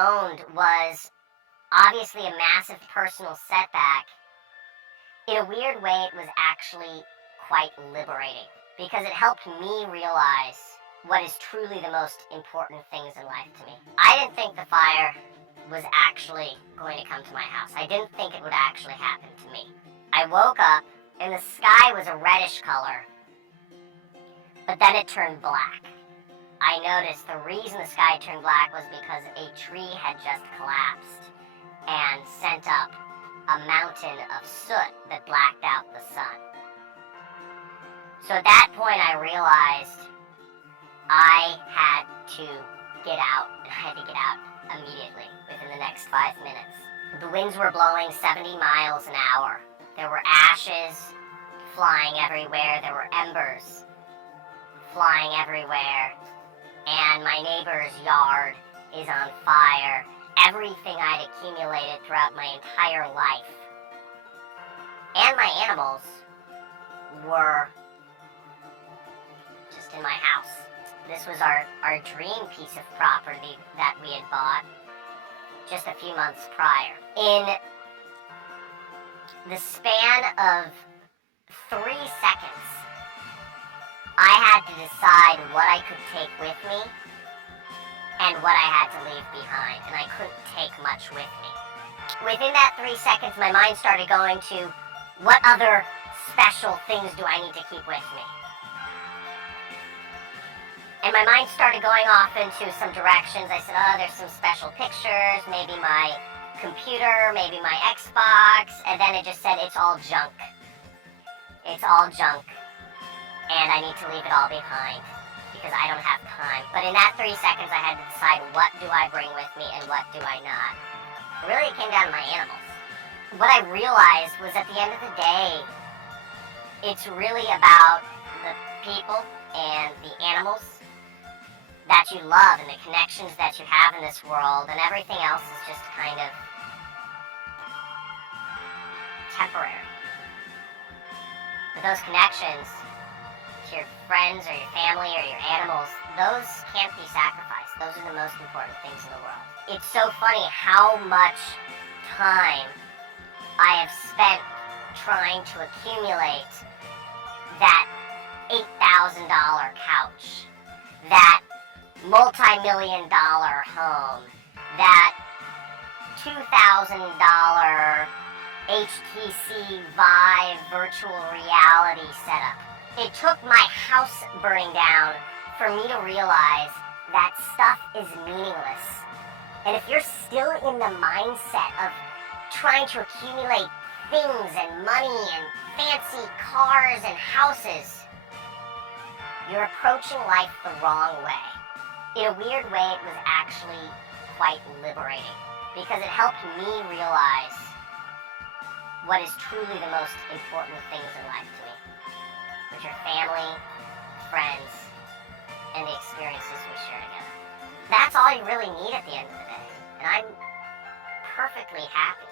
owned was obviously a massive personal setback. In a weird way, it was actually quite liberating because it helped me realize what is truly the most important things in life to me. I didn't think the fire was actually going to come to my house. I didn't think it would actually happen to me. I woke up and the sky was a reddish color, but then it turned black. I noticed the reason the sky turned black was because a tree had just collapsed and sent up a mountain of soot that blacked out the sun. So at that point I realized I had to get out, and I had to get out immediately, within the next 5 minutes. The winds were blowing 70 miles an hour. There were ashes flying everywhere. There were embers flying everywhere. And my neighbor's yard is on fire. Everything I'd accumulated throughout my entire life, and my animals, were just in my house. This was our dream piece of property that we had bought just a few months prior. In the span of 3 seconds, I had to decide what I could take with me and what I had to leave behind, and I couldn't take much with me. Within that 3 seconds, my mind started going to, what other special things do I need to keep with me? And my mind started going off into some directions. I said, oh, there's some special pictures, maybe my computer, maybe my Xbox, and then it just said, it's all junk. It's all junk, and I need to leave it all behind because I don't have time. But in that 3 seconds, I had to decide, what do I bring with me and what do I not? Really, it came down to my animals. What I realized was, at the end of the day, it's really about the people and the animals that you love and the connections that you have in this world, and everything else is just kind of temporary. But those connections to your friends or your family or your animals, those can't be sacrificed. Those are the most important things in the world. It's so funny how much time I have spent trying to accumulate that $8,000 couch, that multi-million-dollar home, that $2,000 HTC Vive virtual reality setup. It took my house burning down for me to realize that stuff is meaningless. And if you're still in the mindset of trying to accumulate things and money and fancy cars and houses, you're approaching life the wrong way. In a weird way, it was actually quite liberating because it helped me realize what is truly the most important things in life to me, which are family, friends, and the experiences we share together. That's all you really need at the end of the day, and I'm perfectly happy.